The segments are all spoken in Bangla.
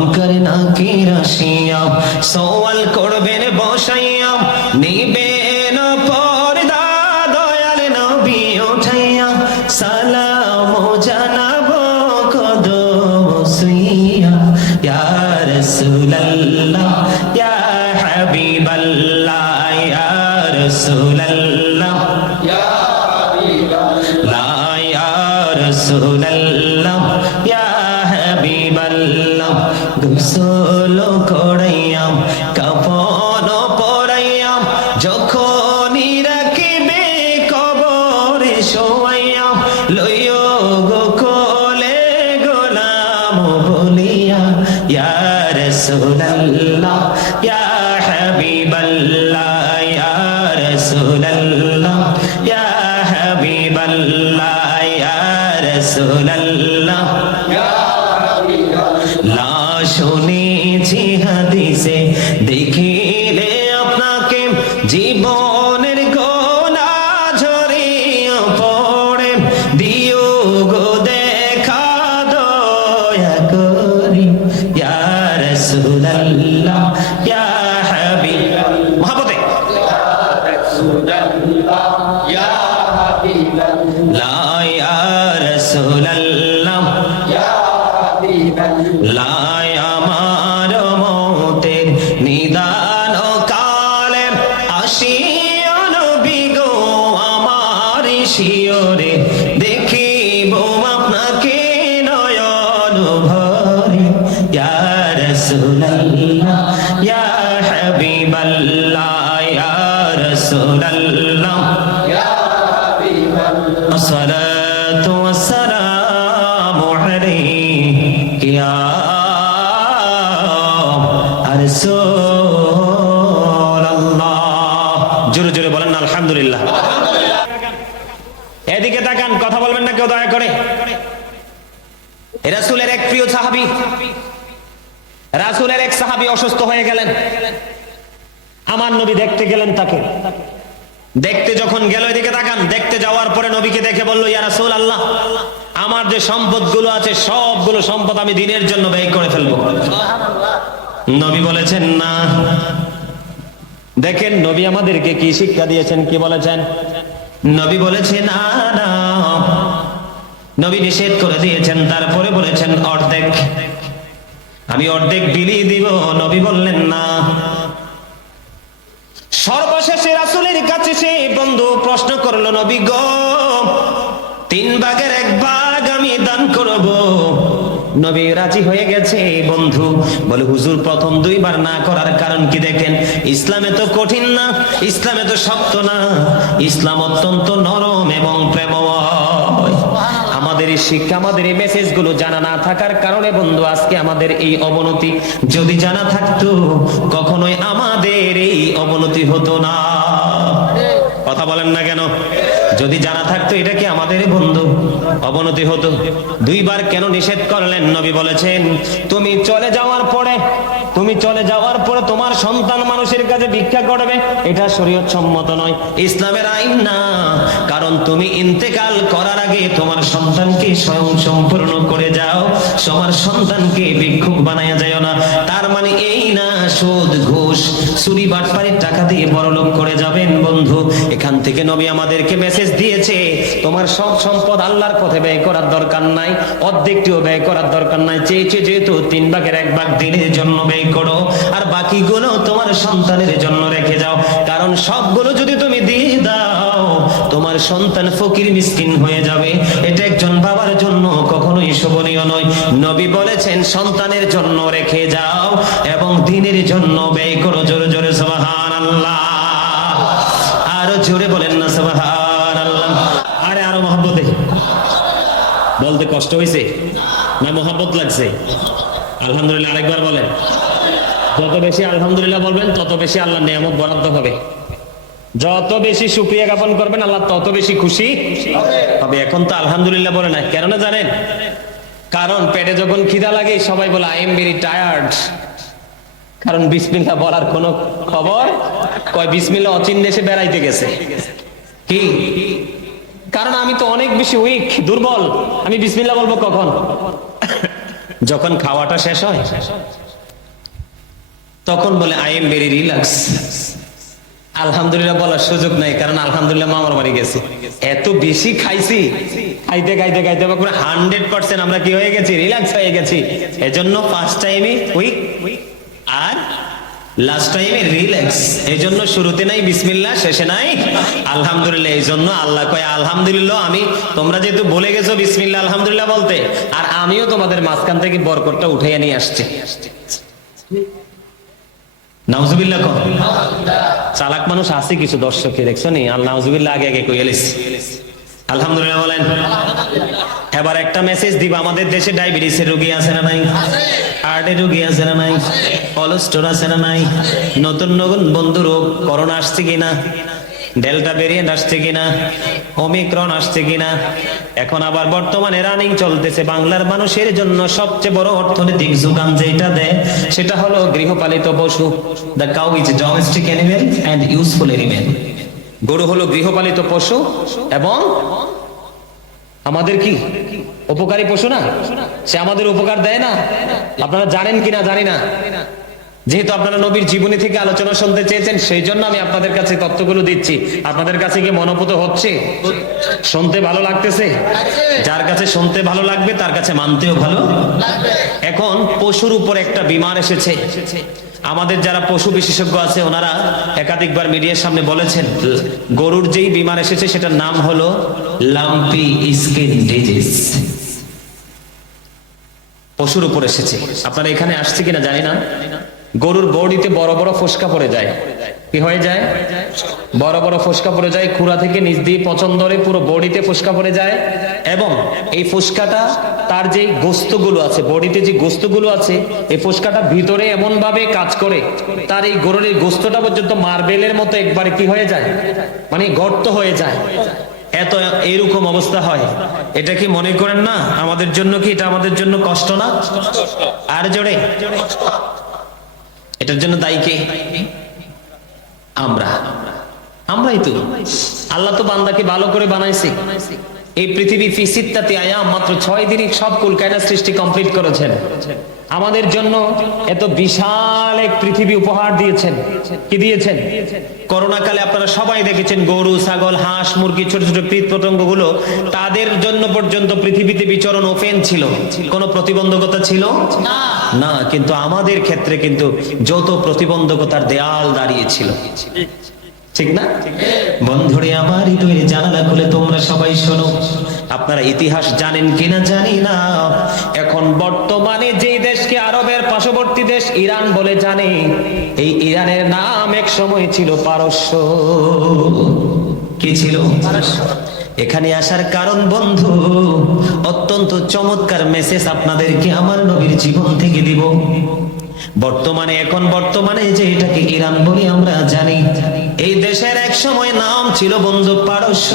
লামন করে না কি রাশিয়া সওয়াল করবেন যখনই রাখিবে কবরে শোয়াইয়াম রাসূলুল্লাহ ইয়া হাবিবাল্লাহ ইয়া রাসূলুল্লাহ الصلاة والسلام عليك يا رسول الله জোরে জোরে বলেন না আলহামদুলিল্লাহ এদিকে তাকান কথা বলবেন না কেউ দয়া করে রাসূলের এক প্রিয় সাহাবী রাসূলের এক সাহাবী অসুস্থ হয়ে গেলেন। আমার নবী দেখতে গেলেন তাকে। দেখতে যখন গেল এদিকে তাকান, দেখতে যাওয়ার পরে নবীকে দেখে বলল, ইয়া রাসূল আল্লাহ আমার যে সম্পদগুলো আছে, সবগুলো সম্পদ আমি দিনের জন্য ব্যয় করে ফেলব। নবী বলেছেন, না। দেখেন, নবী আমাদেরকে কি শিক্ষা দিয়েছেন, কি বলেছেন? নবী বলেছেন নবী নিষেধ করে দিয়েছেন, তারপরে বলেছেন, অর্ধেক। আমি অর্ধেক বিলিয়ে দিব, নবী বললেন, না। সর্বশেষে রাসূলের কাছে সে বন্ধু প্রশ্ন করল, নবী গো, তিন ভাগের এক ভাগ আমি দান করব। নবী রাজি হয়ে গেছে, বন্ধু। বলে, হুজুর, প্রথম দুইবার না করার কারণ কি দেখেন? ইসলামে তো কঠিন না, ইসলামে তো শক্ত না। ইসলাম অত্যন্ত নরম এবং প্রেমময়। আমাদের এই শিক্ষা, আমাদের এই মেসেজগুলো জানা না থাকার কারণে বন্ধু, আজকে আমাদের এই অবনতি যদি জানা থাকতো, কখনোই আমাদের এই অবনতি হতো না। কথা বলেন না কেন? যদি জানা থাকতো এটা কি আমাদের বন্ধু? অবনতি হতো। দুইবার কেন নিষেধ করলেন? নবী বলেছেন, তুমি চলে যাওয়ার পরে, তুমি চলে যাওয়ার পরে তোমার সন্তান মানুষের কাছে ভিক্ষা করবে। এটা শরীয়ত সম্মত নয়। ইসলামের আইন না। কারণ তুমি ইন্তেকাল করার আগে তোমার সন্তানকে স্বয়ং সম্পূর্ণ করে যাও। তোমার সন্তানকে ভিক্ষুক বানায়া যায় না। তার মানে এই সুদ, ঘুষ, চুরি বাটপাড়ির টাকা দিয়ে বড়লোক করে যাবেন, বন্ধু। এখান থেকে নবী আমাদেরকে মেসেজ দিয়েছে, তোমার সব সম্পদ আল্লাহর পথে ব্যয় করার দরকার নাই, অর্ধেকটিও ব্যয় করার দরকার নাই। চেয়েছে যেহেতু তিন ভাগের এক ভাগ দিনের জন্য ব্যয় করো, আর বাকিগুলো তোমার সন্তানের জন্য রেখে যাও। কারণ সবগুলো যদি তুমি দিয়ে দাও, তোমার সন্তান ফকির মিসকিন হয়ে যাবে। এটা একজন বাবার জন্য কখনোই শোভনীয় নয়। নবী বলেছেন, সন্তানের জন্য রেখে যাও এবং দিনের জন্য ব্যয় করো। জোরে জোরে সবাহান আরও জোরে বলেন না সবাহান আল্লাহ আরে, আরও মহব্বতে বলতে কষ্ট হয়েছে না মোহাম্মত লাগছে? আলহামদুলিল্লাহ, আরেকবার বলেন। যত বেশি আলহামদুলিল্লাহ বলবেন, তত বেশি আল্লাহ নিয়ামত বরাদ্দ হবে। যত বেশি সুক্রিয়া জ্ঞাপন করবেন আল্লাহ তত বেশি খুশি। হবে এখন তো আলহামদুলিল্লাহ বলে না কেন না জানেন, কারণ পেটে যখন খিদা লাগে, সবাই বলে আই এম ভেরি টায়ার্ড কারণ বিসমিল্লা বলার কোন খবর? কয় বিসমিল্লা অচিন দেশে বেড়াইতে গেছে। কি? কারণ আমি তো অনেক বেশি উইক দুর্বল। আমি বিসমিল্লা বলব কখন? যখন খাওয়াটা শেষ হয়, তখন বলে আই এম ভেরি রিল্যাক্স আলহামদুলিল্লাহ বলার সুযোগ নাই, কারণ আলহামদুলিল্লাহ মামার বাড়ি গেছি। এত বেশি খাইছি, খাইতে খাইতে খাইতে পুরো হান্ড্রেড পার্সেন্ট আমরা কি হয়ে গেছি রিল্যাক্স হয়ে গেছি। এজন্য ফার্স্ট টাইমে উইক আর লাস্ট টাইমে রিল্যাক্স এই জন্য শুরুতে নাই, বিসমিল্লাহ, শেষে নাই। আলহামদুলিল্লাহ এই জন্য আল্লাহ কয়, আলহামদুলিল্লাহ, আমি, তোমরা যেহেতু বলে গেছো বিসমিল্লাহ, আলহামদুলিল্লাহ বলতে, আর আমিও তোমাদের মাঝখান থেকে বরকতটা উঠাইয়া নিয়ে আসছি। নাউজুবিল্লাহ কর। চালাক মানুষ আছে কিছু দর্শকে দেখছ নি? আল নাউজুবিল্লাহ আগে আগে কইলিস লিস আলহামদুলিল্লাহ বলেন। এবার একটা মেসেজ দিব, আমাদের দেশে ডায়াবেটিসের রোগী আছে না নাই? হার্টের রোগী আছে না নাই? কোলেস্টোর আছে না নাই? নতুন নতুন বন্ধু রোগ, করোনা আসছে কিনা? ডেল্টা ভেরিয়েন্ট আসছে কিনা? ওমিক্রন আসছে কিনা? এখন আবার বর্তমানে রানিং চলতেছে। বাংলার মানুষের জন্য সবচেয়ে বড় অর্থনৈতিক যোগান যেটা দেয়, সেটা হলো গৃহপালিত পশু। The cow is domestic animal and useful animal গরু হলো গৃহপালিত পশু এবং আমাদের কি? উপকারী পশু না? সে আমাদের উপকার দেয় না? আপনারা জানেন কিনা? জানি না। যেহেতু আপনারা নবীর জীবনী থেকে আলোচনা শুনতে চেয়েছেন, সেই জন্য আমি আপনাদের কাছে তথ্যগুলো দিচ্ছি। আপনাদের কাছে কি মনোপুত হচ্ছে? শুনতে ভালো লাগতেছে? যার কাছে শুনতে ভালো লাগবে, তার কাছে মানতেও ভালো। এখন পশুর উপর একটা বিমার এসেছে। আমাদের যারা পশু বিশেষজ্ঞ আছে, ওনারা একাধিকবার মিডিয়ার সামনে বলেছেন, গরুর যেই বিমার এসেছে, সেটার নাম হলো লাম্পি স্কিন ডিজিজ। পশুর উপর এসেছে। আপনারা এখানে আসছে কিনা জানি না। গরুর বডিতে বড় বড় ফোসকা পড়ে যায়। কি হয়ে যায়? বড় বড় ফোসকা পড়ে যায়, খুরা থেকে নিচ দিয়ে পচন পছন্দরে পুরো বডিতে ফোসকা পড়ে যায় এবং এই ফোসকাটা তার যে গোস্তগুলো আছে, বডিতে যে গোস্তগুলো আছে, এই ফোসকাটা ভিতরে এমন ভাবে কাজ করে, তার এই গরুর এই গোস্তটা পর্যন্ত মার্বেলের মতো একবারে কি হয়ে যায়? মানে গর্ত হয়ে যায়। এত এরকম অবস্থা হয়। এটা কি মনে করেন না? আমাদের জন্য কি এটা আমাদের জন্য কষ্ট না? আর জোরে। এটার জন্য দায়ী কে? আমরা। আমরাই তো। আল্লাহ তো বান্দাকে ভালো করে বানাইছি। এই পৃথিবী ফিসিত্তাতে আয়াম মাত্র ছয় দিনই সব কুলকায়না সৃষ্টি কমপ্লিট করেছেন। আমাদের জন্য এত বিশাল এক পৃথিবী উপহার দিয়েছেন। কি দিয়েছেন? করোনা কালে আপনারা সবাই দেখেছেন গরু ছাগল হাঁস মুরগি ছোট ছোট কীট পতঙ্গগুলো তাদের জন্য পর্যন্ত পৃথিবীতে বিচরণ ওপেন ছিল। কোনো প্রতিবন্ধকতা ছিল? না। কিন্তু আমাদের ক্ষেত্রে কিন্তু যত প্রতিবন্ধকতার দেয়াল দাঁড়িয়েছিল ঠিক না? বন্ধুরে আমার হৃদয়ের জানালা খুলে তোমরা সবাই শোনো। আপনারা ইতিহাস জানেন কিনা জানি না। এখন বর্তমানে যেই দেশকে আরবের পার্শ্ববর্তী দেশ ইরান বলে জানে, এই ইরানের নাম এক সময় ছিল পারস্য। কি ছিল? এখানে আসার কারণ বন্ধু, অত্যন্ত চমৎকার মেসেজ আপনাদেরকে আমার নবীর জীবন থেকে দিব। বর্তমানে, এখন বর্তমানে যে এটাকে ইরান বলি আমরা জানি, এই দেশের এক সময় নাম ছিল বন্ধু পারস্য।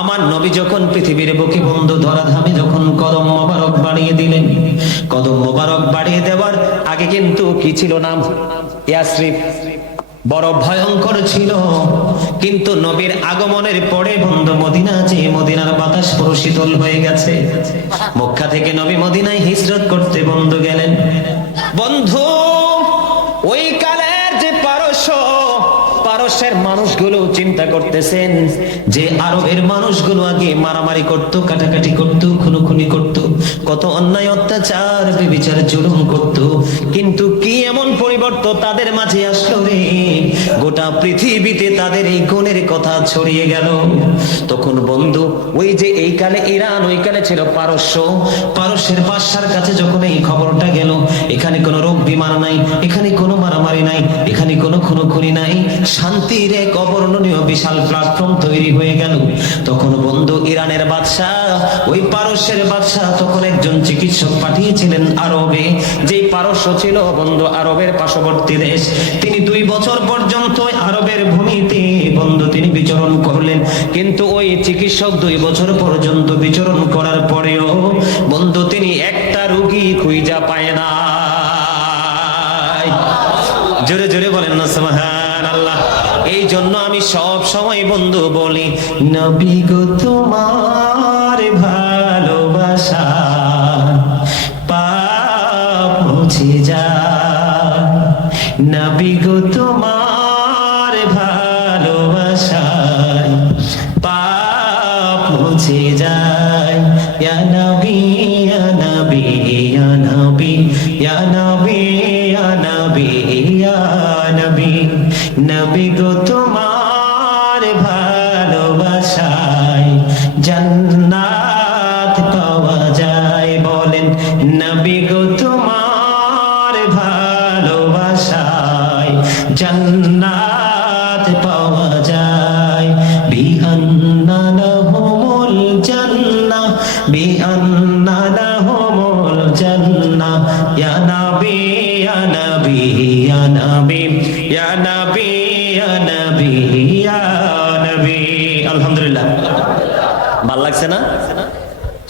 আমার নবী যখন পৃথিবীর বুকে বন্ধু ধরাধামে যখন কদম মোবারক বাড়িয়ে দিলেন, কদম মোবারক বাড়িয়ে দেওয়ার আগে কিন্তু কি ছিল নাম? ইয়াসরিফ, বড় ভয়ঙ্কর ছিল। কিন্তু নবীর আগমনের পরে বন্ধু মদিনা, যে মদিনার বাতাস পুরো শীতল হয়ে গেছে। মক্কা থেকে নবী মদিনায় হিজরত করতে বন্ধু গেলেন। বন্ধু, ওই কালের যে পারস্য পারস্যের মানুষগুলো চিন্তা করতেছেন যে আরবের মানুষগুলো আগে মারামারি করত, কাটাকাটি করত, খুনোখুনি করত, কত অন্যায় অত্যাচার বিবিচার জুলুম করত। কিন্তু কি এমন পরিবর্তন তাদের মাঝে আসলো রে। গোটা পৃথিবীতে তাদের এই গুণের কথা ছড়িয়ে গেল। তখন বন্ধু, ওই যে এই কালে ইরান ওই কালে ছিল পারস্য। পারস্যের বাদশার কাছে যখন এই খবরটা গেল, এখানে কোনো রোগ বিমার নাই, এখানে কোনো মারামারি নাই, এখানে কোনো খুনোখুনি নাই, শান্তির এক অবর্ণনীয় বিশাল প্ল্যাটফর্ম তৈরি হয়ে গেল। তখন বন্ধু, ইরানের বাদশাহ, ওই পারস্যের বাদশাহ তখন একজন চিকিৎসক পাঠিয়েছিলেন আরবে যেই পারস্য ছিল বন্ধু আরবের পার্শ্ববর্তী দেশ। তিনি দুই বছর পর্যন্ত আরবের ভূমিতে বন্ধু, তিনি বিচরণ করলেন। কিন্তু ওই চিকিৎসক দুই বছর পর্যন্ত বিচরণ করার পরেও বন্ধু, তিনি একটা রুগী খুঁজা পায় না জোরে জোরে বলেন না সুবহান আল্লাহ এই জন্য আমি সব সময় বন্ধু বলি, নবী গো, তোমার ভালোবাসা নবী গো তোমার জান্নাত পাওয়া যায়। বিআন্না লাহুমুল জান্নাহ। বিআন্না লাহুমুল জান্নাহ ইয়া নবী ইয়া নবী ইয়া নবী ইয়া নবী। আলহামদুলিল্লাহ। ভালো লাগছে না?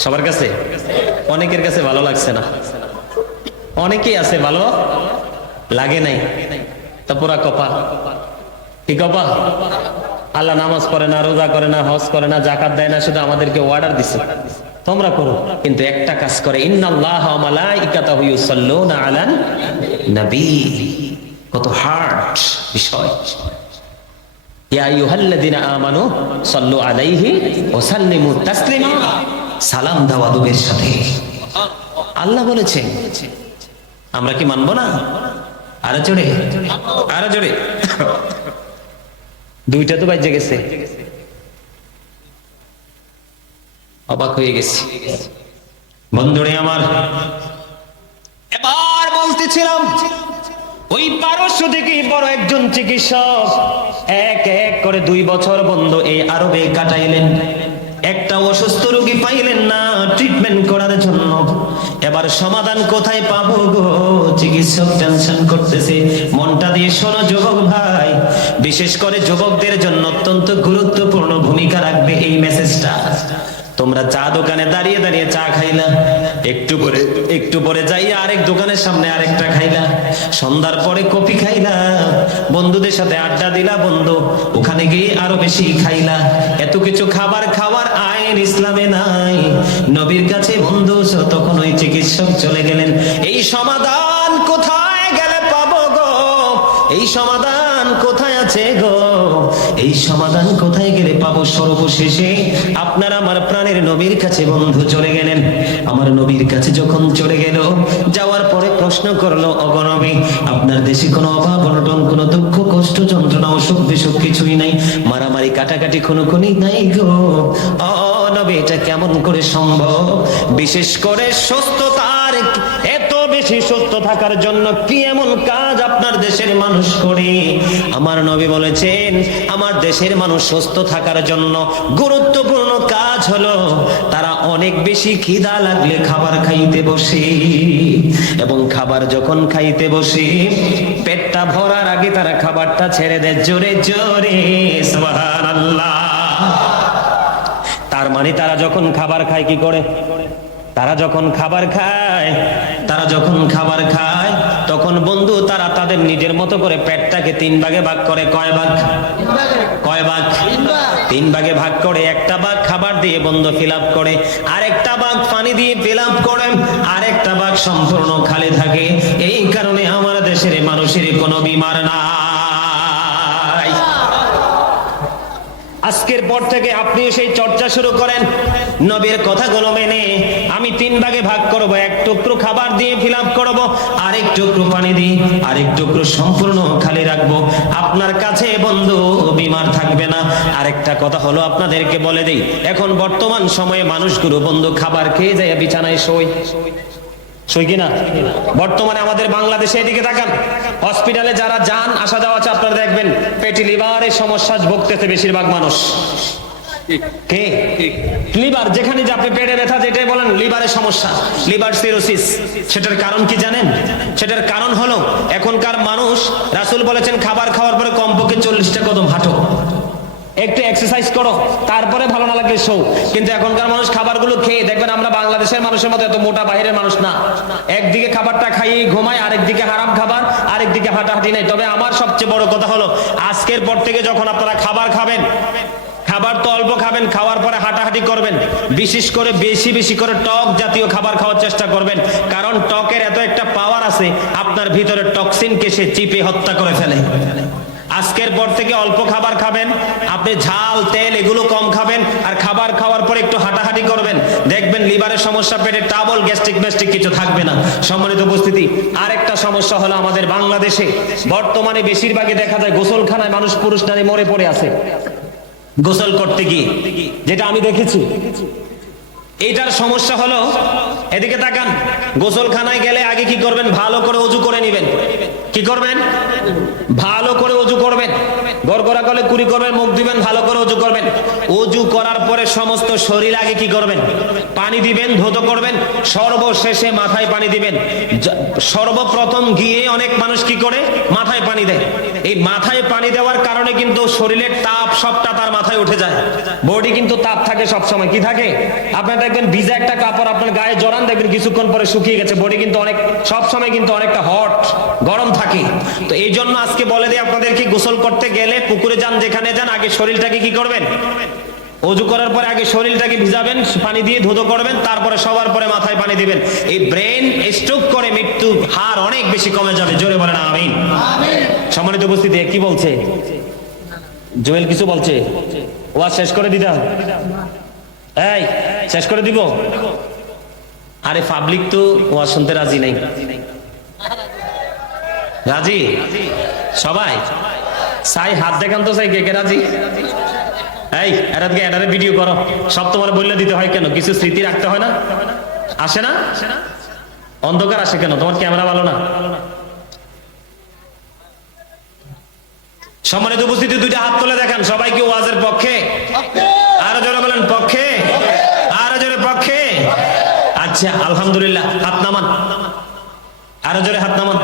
সবার কাছে? অনেকের কাছে ভালো লাগছে না। অনেকেই আছে ভালো? লাগে নাই। তা পুরা কপাল। কি কপাল? আল্লাহ নামাজ করে না, রোজা করে না, হজ করে না জাকাত দেয় না, শুধু আমাদেরকে অর্ডার দিছে। তোমরা করো, কিন্তু একটা কাজ করে কত হার্ড বিষয়। আলাইহি সালাম দাও সাথে। আল্লাহ বলেছেন আমরা কি মানবো না? আরও জোরে আরও জোরে। দুইটা তো বাজে গেছে। অবাক হয়ে গেছি। বন্ধুরে আমার, এবার বলতেছিলাম, ওই পারস্য থেকে বড় একজন চিকিৎসক, এক এক করে দুই বছর বন্ধ এই আরবে কাটাইলেন। একটা অসুস্থ রোগী পাইলেন না ট্রিটমেন্ট জন্য এবার সমাধান কোথায় পাবো গো? চিকিৎসক টেনশন করতেছে। মনটা দিয়ে শোনো যুবক ভাই। বিশেষ করে যুবকদের জন্য অত্যন্ত গুরুত্বপূর্ণ ভূমিকা রাখবে এই মেসেজটা। তোমরা চা দোকানে দাঁড়িয়ে দাঁড়িয়ে চা খাইলা। একটু পরে একটু পরে যাই আরেক দোকানের সামনে আরেকটা খাইলা। সন্ধ্যার পরে কফি খাইলা। বন্ধুদের সাথে আড্ডা দিলা বন্ধু। ওখানে গিয়ে আরও বেশি খাইলা। এত কিছু খাবার খাওয়ার আইন ইসলামে নাই। নবীর কাছে বন্ধু তখন ওই চিকিৎসক চলে গেলেন, এই সমাধান কোথায় গেলে পাবো গো? এই সমাধান কোথায় আছে গো? এই সমাধান কোথায় গেলে পাবো সর্বশেষে? আপনার আমার প্রাণের নবীর কাছে বন্ধু চলে গেলেন। আমার নবীর কাছে যখন চলে গেল, যাওয়ার পরে প্রশ্ন করল অগনবী আপনার দেশে কোনো অভাব, অনটন, কোনো দুঃখ, কষ্ট, যন্ত্রণা, অসুখ বিসুখ কিছুই নাই। মারামারি, কাটাকাটি কোনো কোনই নাই গো। ও নবী, এটা কেমন করে সম্ভব? বিশেষ করে সুস্থতার, এত বেশি সুস্থ থাকার জন্য কি এমন কাজ আপনার দেশের মানুষ করে? আমার নবী বলেছেন, আমার দেশের মানুষ সুস্থ থাকার জন্য গুরুত্বপূর্ণ কাজ হলো তারা অনেক বেশি খিদা লাগলে খাবার খাইতে বসে। এবং খাবার যখন খাইতে বসে, পেটটা ভরার আগে তারা খাবারটা ছেড়ে দেয় জোরে জোরে তার মানে তারা যখন খাবার খায় কি করে? তারা যখন খাবার খায়, তারা যখন খাবার খায়, তখন বন্ধু তারা তাদের নিজের মতো করে পেটটাকে তিন ভাগে ভাগ করে। কয় ভাগ? কয় ভাগ। তিন ভাগে ভাগ করে, একটা ভাগ খাবার দিয়ে বন্ধ ফিল করে, আরেকটা ভাগ পানি দিয়ে ফিল করে, আরেকটা ভাগ সম্পূর্ণ খালি থাকে। এই কারণে আমার দেশের মানুষের কোনো বিমার নাই। আজকের পর থেকে আপনিও সেই চর্চা শুরু করেন। নবীর কথাগুলো মেনে আমি তিন ভাগে ভাগ করব। এক টুকরো খাবার দিয়ে ফিল আপ করব, আরেক টুকরো পানি দিয়ে, আরেক টুকরো সম্পূর্ণ খালি রাখব। আপনার কাছে বন্ধু বিমার থাকবে না। আরেকটা কথা হলো আপনাদেরকে বলে দেই, এখন বর্তমান সময়ে মানুষগুলো বন্ধু খাবার খেয়ে যায় বিছানায় শোয়। সই বর্তমানে আমাদের বাংলাদেশে এদিকে তাকান। হসপিটালে যারা যান, আসা যাওয়া আছে, আপনারা দেখবেন, পেটি লিভারের সমস্যা ভুগতেছে বেশিরভাগ মানুষ। কে? লিভার, যেখানে যে আপনি পেটে ব্যথা, যেটাই বলেন, লিভারের সমস্যা। Liver cirrhosis. সেটার কারণ কি জানেন? সেটার কারণ হলো, এখনকার মানুষ, রাসূল বলেছেন, খাবার খাওয়ার পরে কমপক্ষে চল্লিশটা কদম হাঁটো। একটু এক্সারসাইজ করো, তারপরে ভালো না লাগলে শো কিন্তু এখনকার মানুষ খাবারগুলো খেয়ে, দেখবেন আমরা বাংলাদেশের মানুষের মতো এত মোটা বাইরের মানুষ না। একদিকে খাবারটা খাইয়ে ঘুমায়, আরেকদিকে হারাম খাবার, আরেকদিকে হাঁটাহাঁটি নেই। তবে আমার সবচেয়ে বড় কথা হলো, আজকের পর থেকে যখন আপনারা খাবার খাবেন, খাবার তো অল্প খাবেন, খাওয়ার পরে হাঁটাহাঁটি করবেন, বিশেষ করে বেশি বেশি করে টক জাতীয় খাবার খাওয়ার চেষ্টা করবেন, কারণ টকের এত একটা পাওয়ার আছে, আপনার ভিতরে টক্সিনকে সে চিপে হত্যা করে ফেলে। আজকের পর থেকে অল্প খাবার খাবেন। আপনি ঝাল, তেল এগুলো কম খাবেন আর খাবার খাওয়ার পর একটু হাঁটাহাঁটি করবেন। দেখবেন লিভারের সমস্যা পেটে টাবল গ্যাস্ট্রিক ম্যাস্ট্রিক কিছু থাকবে না। সম্মানিত উপস্থিতি, আরেকটা সমস্যা হলো আমাদের বাংলাদেশে বর্তমানে বেশিরভাগই দেখা যায় গোসলখানায় মানুষ পুরুষ নারী মরে পড়ে আছে। গোসল করতে গিয়ে, যেটা আমি দেখেছি। এইটার সমস্যা হলো, এদিকে তাকান, গোসলখানায় গেলে আগে কি করবেন? ভালো করে অজু করে নেবেন। কি করবেন? ভালো করে অজু করবেন। গড়গড়া করলে কুড়ি করবেন, মুখ দিবেন, ভালো করে অজু করবেন। অজু করার পরে সমস্ত শরীর আগে কি করবেন? পানি দিবেন, ধৌত করবেন, সর্বশেষে মাথায় পানি দিবেন। সর্বপ্রথম গিয়ে অনেক মানুষ কি করে? মাথায় পানি দেয়। এই মাথায় পানি দেওয়ার কারণে কিন্তু শরীরের তাপ সবটা তার মাথায় উঠে যায়। বডি কিন্তু তাপ থাকে সব সময় কি থাকে? আপনার দেখবেন ভিজা একটা কাপড় আপনার গায়ে জড়ান, দেখবেন কিছুক্ষণ পরে শুকিয়ে গেছে। বডি কিন্তু অনেক সব সময় কিন্তু অনেকটা হট, গরম থাকে। তো এই জন্য আজকে বলে দিই আপনাদেরকে, গোসল করতে গেলে পুকুরে যান যেখানে যান, আগে শরীরটাকে কি করবেন? অজু করার পরে আগে শরীরটাকে ভিজাবেন, পানি দিয়ে ধুতো করবেন, তারপরে সবার পরে মাথায় পানি দিবেন। এই ব্রেন স্ট্রোক করে মৃত্যু হার অনেক বেশি কমে যাবে। জোরে বলেন, আমিন। সম্মানিত উপস্থিতি, কি বলছে? জুয়েল কিছু বলছে? ও আর শেষ করে দিতাম এই, শেষ করে দিব? আরে পাবলিক তো ও আর শুনতে রাজি নেই। রাজি? সবাই? সাই, হাত দেখান তো সাই কে কে রাজি? এই এরাকে এটারে ভিডিও করো। সব তোমার বললে দিতে হয় কেন? কিছু স্মৃতি রাখতে হয় না? আসে না? অন্ধকার আসে কেন? তোমার ক্যামেরা ভালো না? সম্মানিত উপস্থিতি, দুইটা হাত তুলে দেখেন। সবাই কি ওয়াজের পক্ষে। আরও জোরে বলেন, পক্ষে? আরও জোরে, পক্ষে? আচ্ছা আলহামদুলিল্লাহ, হাত নামান। আরও জোরে হাত নামান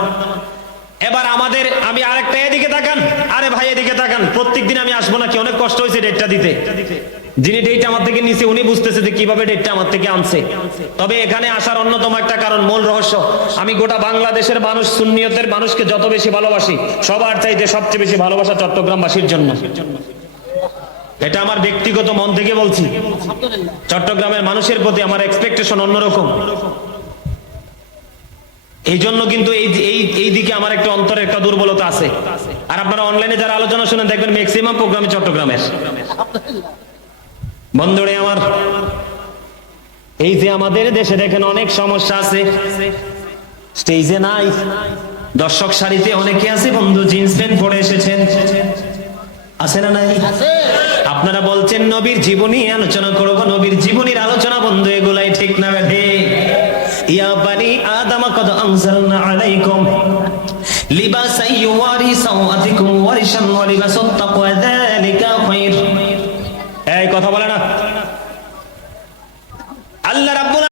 এবার আমাদের আমি আরেকটা এদিকে তাকান আরে ভাই এদিকে তাকান প্রত্যেকদিন আমি আসব নাকি? অনেক কষ্ট হয়েছে ডেটটা দিতে। যিনি ডেটটা আমার থেকে নিছে, উনি বুঝতেছে যে কীভাবে ডেটটা আমার থেকে আনছে। তবে এখানে আসার অন্যতম একটা কারণ, মূল রহস্য। আমি গোটা বাংলাদেশের মানুষ, সুন্নিয়তের মানুষকে যত বেশি ভালোবাসি, সবার চাইতে সবচেয়ে বেশি ভালোবাসা চট্টগ্রামবাসীর জন্য। এটা আমার ব্যক্তিগত মন থেকে বলছি। চট্টগ্রামের মানুষের প্রতি আমার এক্সপেকটেশন অন্যরকম। এই জন্য কিন্তু এই এই এই দিকে আমার একটা অন্তরে একটা দুর্বলতা আছে। আর আপনারা অনলাইনে যারা আলোচনা শুনে দেখবেন ম্যাক্সিমাম প্রোগ্রামে চট্টগ্রামের। বন্ধুরে আমার এই যে আমাদের দেশে দেখেন অনেক সমস্যা আছে। স্টেজে নাই। দর্শক সারিতে অনেকে আছে বন্ধু জিন্স প্যান্ট পরে এসেছেন। আছে না নাই? আপনারা বলছেন নবীর জীবনী আলোচনা করব নবীর জীবনীর আলোচনা বন্ধু এগুলাই ঠিক না বেঠে ইয়া বানি আদম কদ আনজালনা আলাইকুম। লিবাসান ওয়ারিসাও আতিকুম ওয়ারিশান ওয়া লিবাসুত তাকওয়া